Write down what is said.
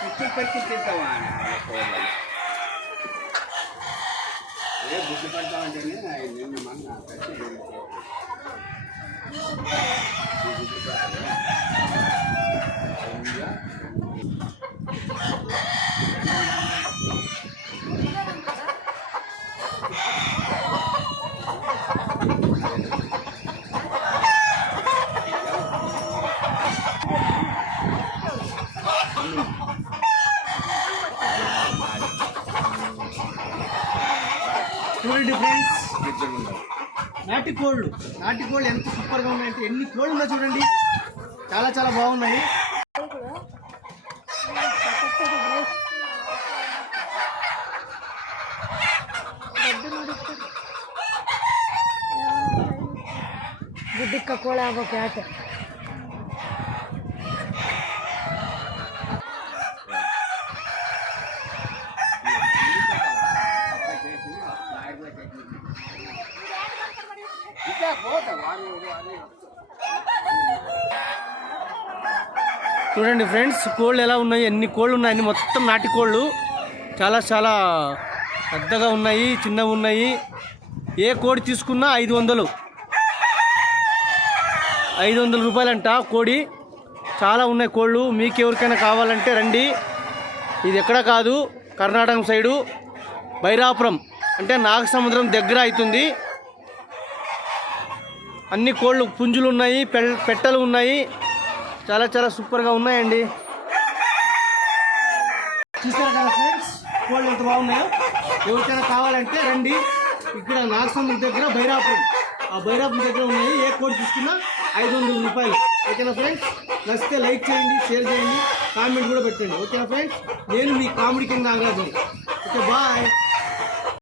పుచ్చులు పెట్టి తింటావా అదే బుద్ధి పడతామంటేనే నిన్న మన కట్టి చూడండి ఫ్రెండ్స్, నాటి కోళ్ళు ఎంత సూపర్గా ఉన్నాయంటే ఎన్ని కోళ్ళు ఉన్నాయి చూడండి, చాలా చాలా బాగున్నాయి. గుడ్డిక్క కోళ క్యాట్ చూడండి ఫ్రెండ్స్, కోళ్ళు ఎలా ఉన్నాయి, ఎన్ని కోళ్ళు ఉన్నాయి, అన్ని మొత్తం నాటి కోళ్ళు, చాలా చాలా పెద్దగా ఉన్నాయి, చిన్నగా ఉన్నాయి. ఏ కోడి తీసుకున్నా 500 రూపాయలంట కోడి. చాలా ఉన్నాయి కోళ్ళు. మీకు ఎవరికైనా కావాలంటే రండి. ఇది ఎక్కడ కాదు, కర్ణాటక సైడు బైరాపురం, అంటే నాగసముద్రం దగ్గర అవుతుంది. అన్ని కోళ్ళు పుంజులు ఉన్నాయి, పెట్టలు ఉన్నాయి, చాలా చాలా సూపర్గా ఉన్నాయండి. చూసారు కదా ఫ్రెండ్స్, కోళ్ళు ఎంత బాగున్నాయో. ఎవరికైనా కావాలంటే రండి. ఇక్కడ నాగసముద్రం దగ్గర బైరాపురం, ఆ బైరాపురం దగ్గర ఉన్నాయి. ఏ కోడి తీసుకున్నా 500 రూపాయలు. ఓకేనా ఫ్రెండ్స్? నచ్చితే లైక్ చేయండి, షేర్ చేయండి, కామెంట్ కూడా పెట్టండి. ఓకేనా ఫ్రెండ్స్? నేను మీ కామెడీ కింద నాగరాజుని. Okay, bye.